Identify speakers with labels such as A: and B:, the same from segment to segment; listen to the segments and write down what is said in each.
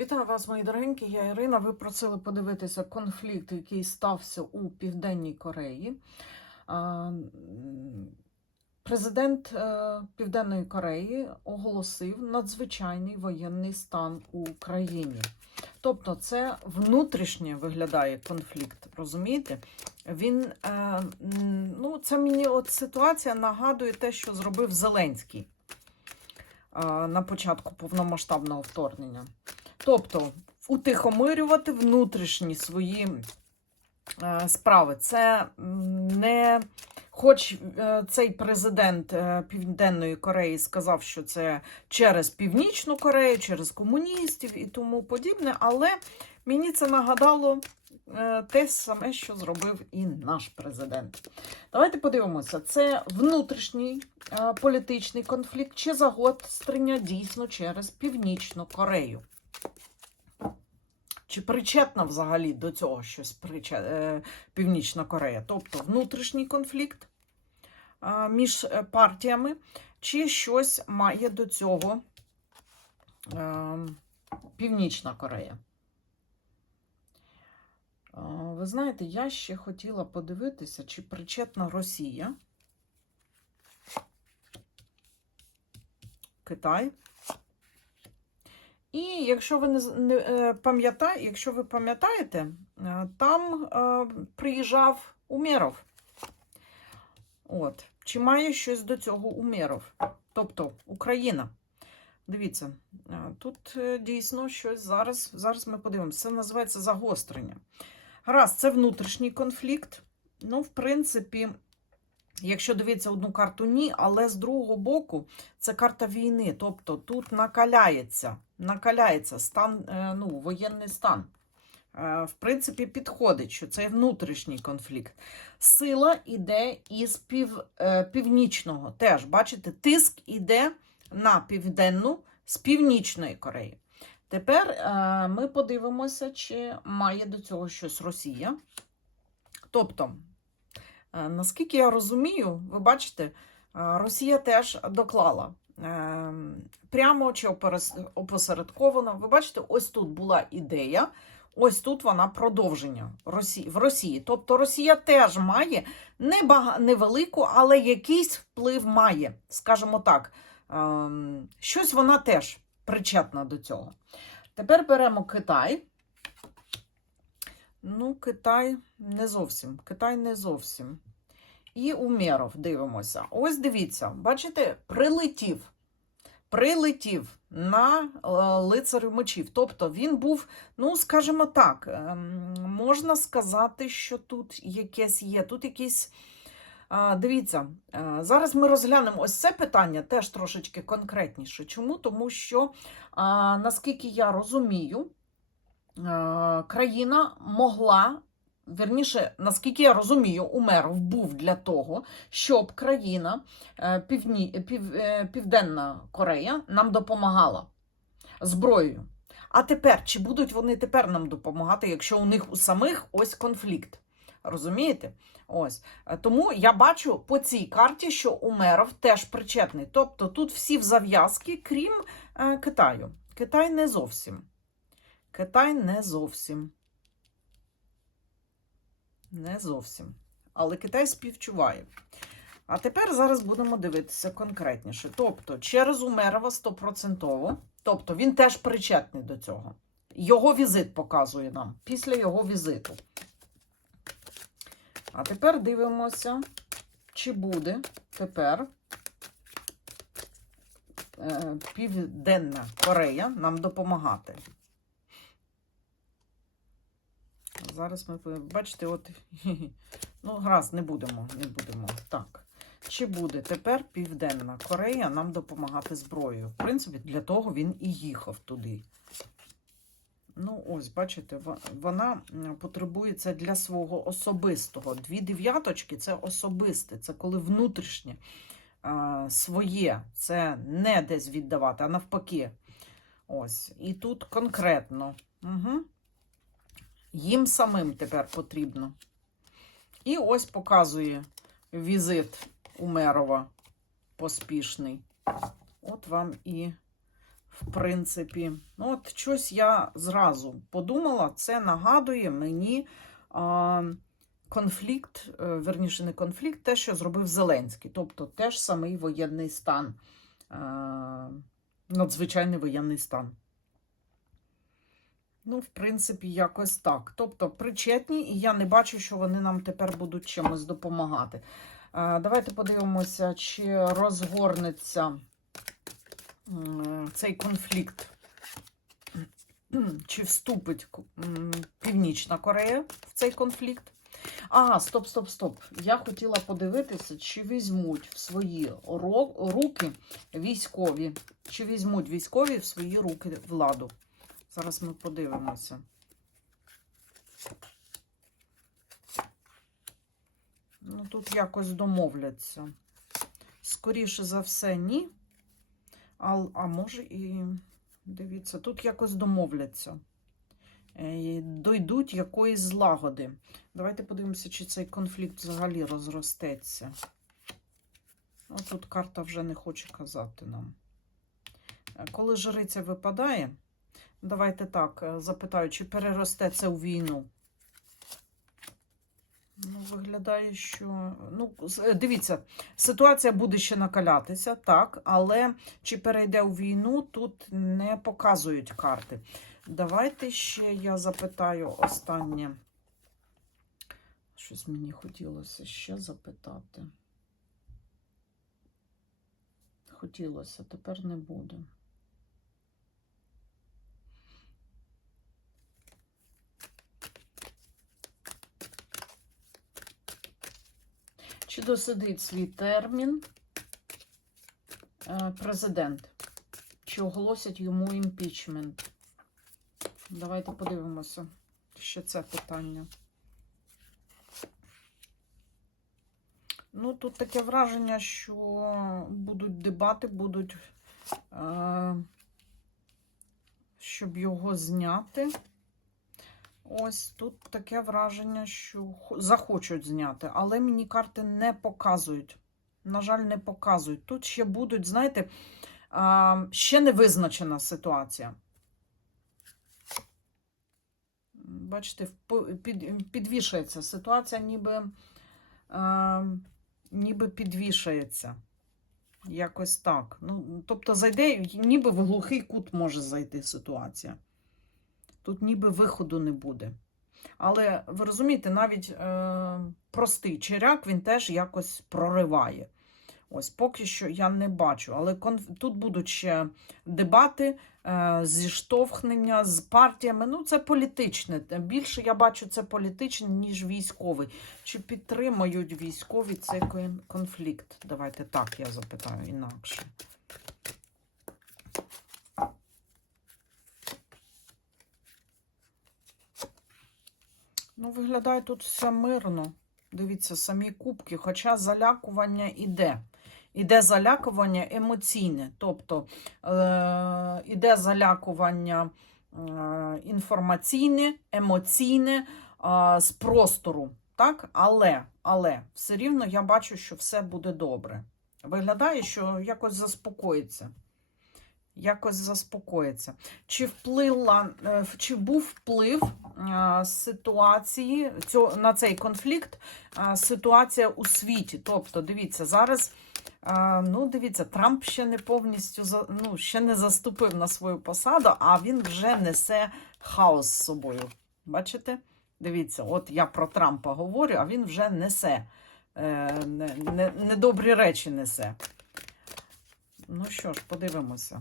A: Вітаю вас, мої дорогенькі. Я Ірина. Ви просили подивитися конфлікт, який стався у Південній Кореї. Президент е, Південної Кореї оголосив надзвичайний воєнний стан у країні. Тобто, це внутрішнє виглядає конфлікт, розумієте? Він, е, ну, це мені от ситуація нагадує те, що зробив Зеленський е, на початку повномасштабного вторгнення. Тобто утихомирювати внутрішні свої е, справи. Це не, хоч е, цей президент е, Південної Кореї сказав, що це через Північну Корею, через комуністів і тому подібне, але мені це нагадало те саме, що зробив і наш президент. Давайте подивимося, це внутрішній політичний конфлікт чи загострення дійсно через Північну Корею. Чи причетна взагалі до цього щось приче... е, Північна Корея? Тобто внутрішній конфлікт між е, партіями, чи щось має до цього е, Північна Корея? Ви знаєте, я ще хотіла подивитися, чи причетна Росія, Китай. І якщо ви не, е, пам'ятаєте, якщо ви пам'ятаєте, е, там е, приїжджав Умєров. От. Чи має щось до цього Умєров? Тобто Україна. Дивіться, тут дійсно щось зараз. Зараз ми подивимося. Це називається загострення. Раз, це внутрішній конфлікт. Ну, в принципі, якщо дивитися одну карту, ні, але з другого боку це карта війни. Тобто тут накаляється, накаляється стан, е, ну, воєнний стан. Е, В принципі, підходить, що це внутрішній конфлікт. Сила іде із пів, е, північного. Теж, бачите, тиск іде на південну з північної Кореї. Тепер ми подивимося, чи має до цього щось Росія. Тобто, наскільки я розумію, ви бачите, е, Росія теж доклала. е, Прямо чи опосередковано. Ви бачите, ось тут була ідея, ось тут вона продовження в Росії. Тобто Росія теж має невелику, але якийсь вплив має, скажімо так. Ем, Щось вона теж причетна до цього. Тепер беремо Китай. Ну, Китай не зовсім. Китай не зовсім. І Умєров дивимося. Ось дивіться, бачите, прилетів. Прилетів на е, лицарю мечів. Тобто він був, ну, скажімо так, ем, можна сказати, що тут якесь є. Тут якісь. Дивіться, е, зараз ми розглянемо ось це питання теж трошечки конкретніше. Чому? Тому що, наскільки я розумію, країна могла, верніше, наскільки я розумію, Умеров був для того, щоб країна е, Півні, Пів, е, Південна Корея нам допомагала зброєю. А тепер, чи будуть вони тепер нам допомагати, якщо у них у самих ось конфлікт? Розумієте? Ось. Е, Тому я бачу по цій карті, що Умеров теж причетний. Тобто тут всі в зав'язки, крім е, Китаю. Китай не зовсім. Китай не зовсім. Не зовсім. Але Китай співчуває. А тепер зараз будемо дивитися конкретніше. Тобто, через Умерова стопроцентово, тобто він теж причетний до цього. Його візит показує нам після його візиту. А тепер дивимося, чи буде тепер е, Південна Корея нам допомагати. Зараз ми бачите, от ну, гаразд, не будемо, не будемо. Так. Чи буде тепер Південна Корея нам допомагати зброєю? В принципі, для того він і їхав туди. Ну, ось, бачите, вона потребує це для свого особистого. Дві дев'яточки це особисте, це коли внутрішнє своє, це не десь віддавати, а навпаки. Ось. І тут конкретно. Угу. Їм самим тепер потрібно. І ось показує візит Умерова поспішний. От вам і в принципі. Ну, от щось я зразу подумала, це нагадує мені а, конфлікт, е, верніше, не конфлікт, те, що зробив Зеленський, тобто теж самий воєнний стан, а, надзвичайний воєнний стан. Ну, в принципі, якось так. Тобто причетні, і я не бачу, що вони нам тепер будуть чимось допомагати. Давайте подивимося, чи розгорнеться цей конфлікт, чи вступить Північна Корея в цей конфлікт. Ага, стоп, стоп, стоп. Я хотіла подивитися, чи візьмуть в свої руки військові, чи візьмуть військові в свої руки владу. Зараз ми подивимося. Ну, тут якось домовляться. Скоріше за все, ні. А, а може і дивіться, тут якось домовляться. Е, Дойдуть якоїсь злагоди. Давайте подивимося, чи цей конфлікт взагалі розростеться. О, тут карта вже не хоче казати нам. Е, Коли жриця випадає, давайте так, е, запитаю, чи переросте це у війну. Ну, виглядає, що. Ну, е, дивіться, ситуація буде ще накалятися, так, але чи перейде у війну, тут не показують карти. Давайте ще я запитаю останнє. Щось мені хотілося ще запитати. Хотілося, тепер не буде. Чи досидить свій термін е, президент? Чи оголосять йому імпічмент? Давайте подивимося ще це питання. Ну, тут таке враження, що будуть дебати, будуть, е, щоб його зняти. Ось тут таке враження, що захочуть зняти, але мені карти не показують. На жаль, не показують. Тут ще будуть, знаєте, ще не визначена ситуація. Бачите, підвішається ситуація, ніби, ніби підвішається. Якось так. Ну, тобто зайде, ніби в глухий кут може зайти ситуація. Тут ніби виходу не буде. Але ви розумієте, навіть е, простий черяк він теж якось прориває. Ось поки що я не бачу. Але конф... тут будуть ще дебати, е, зіштовхнення з партіями. Ну, це політичне. Більше я бачу це політичне, ніж військовий. Чи підтримують військові цей конфлікт? Давайте так я запитаю інакше. Ну, виглядає тут все мирно. Дивіться, самі кубки, хоча залякування іде. Іде залякування емоційне, тобто е, залякування е, інформаційне, емоційне е, з простору. Так? Але, але все рівно я бачу, що все буде добре. Виглядає, що якось заспокоїться. Якось заспокоїться. Чи вплила, е, чи був вплив е, ситуації на цей конфлікт е, ситуація у світі? Тобто, дивіться, зараз, ну, дивіться, Трамп ще не повністю ну, ще не заступив на свою посаду, а він вже несе хаос з собою. Бачите? Дивіться, от я про Трампа говорю, а він вже несе. не- не- Недобрі речі несе. Ну що ж, подивимося.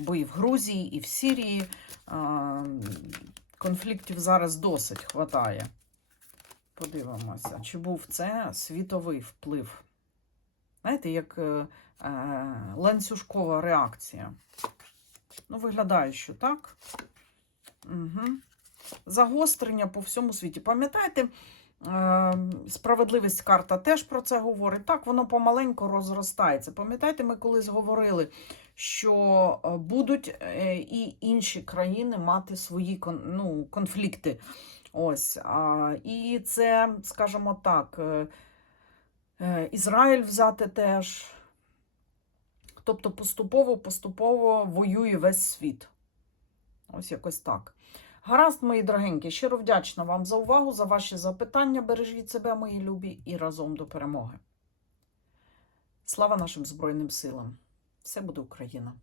A: Бо і в Грузії, і в Сирії конфліктів зараз досить хватає. Подивимося, чи був це світовий вплив. Знаєте, як е, е, ланцюжкова реакція. Ну, виглядає, що так. Угу. Загострення по всьому світі. Пам'ятаєте, е, справедливість карта теж про це говорить. Так, воно помаленьку розростається. Пам'ятаєте, ми колись говорили, що е, будуть е, і інші країни мати свої ну, конфлікти. Ось. І це, скажімо так, е, Ізраїль взяти теж. Тобто поступово-поступово воює весь світ. Ось якось так. Гаразд, мої дорогенькі, щиро вдячна вам за увагу, за ваші запитання. Бережіть себе, мої любі, і разом до перемоги. Слава нашим Збройним силам! Все буде Україна!